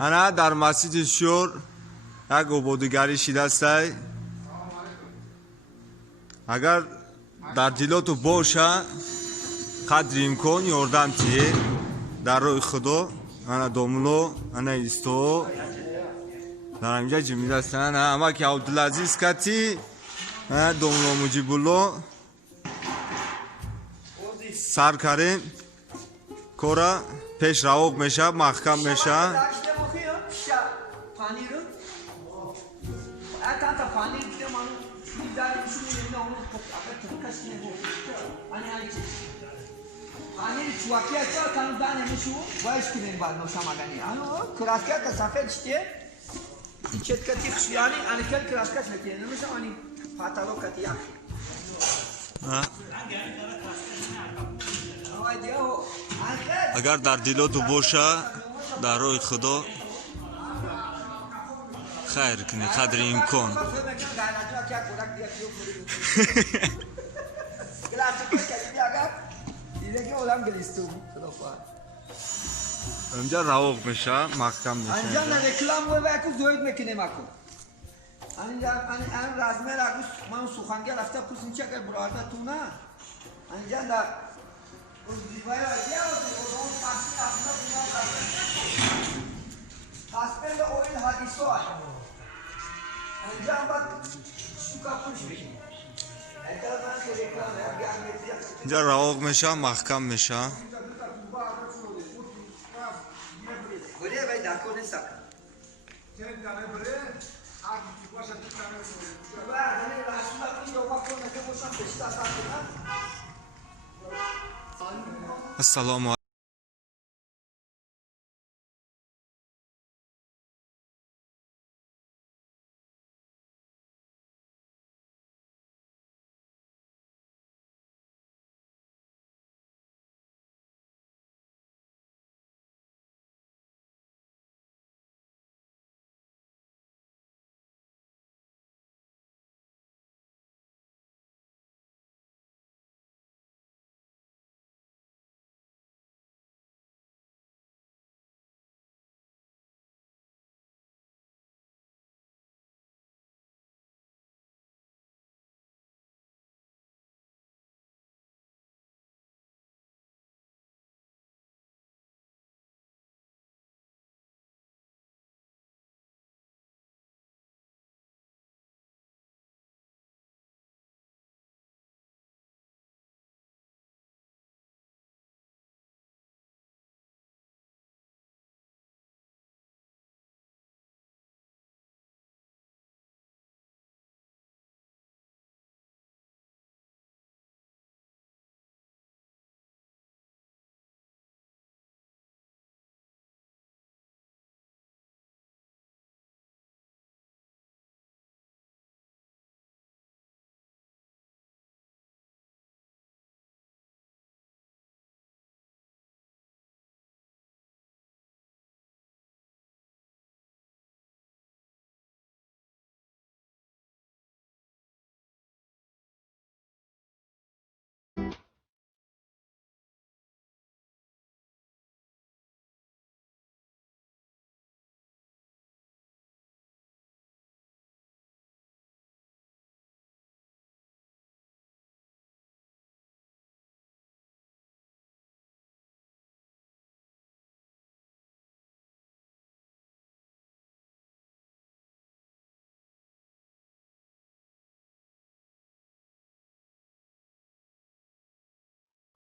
انا در مسجد شور یک عبودگری شیدسته. اگر در دلاتو باشه قدر امکان یاردم تیه در روی خدا. انا دوملو انا ایستو در اینجا جمیده هستن. اما که عبدالعزیز کتی دوملو مجیبولو سر کردیم کورا پیش روق میشه، محکم میشه. اگر در دلاتو باشه در روی خدا خیر کنی قدر امکان. اینجا روق میشه، محکم میشه. اینجا رکلام و اکو زوید میکنیم اکو. اینجا این رزمه را من سخنگر رفته پوسین چه که براده تو نه. اینجا در اون دیوار دیگه اون پاسی اصلا دیوار هاسپل اویل حدیثو اینجا بعد شوکا پوش میکنیم. اینجا روق میشه، محکم میشه. بله وای دکور نیست. السلام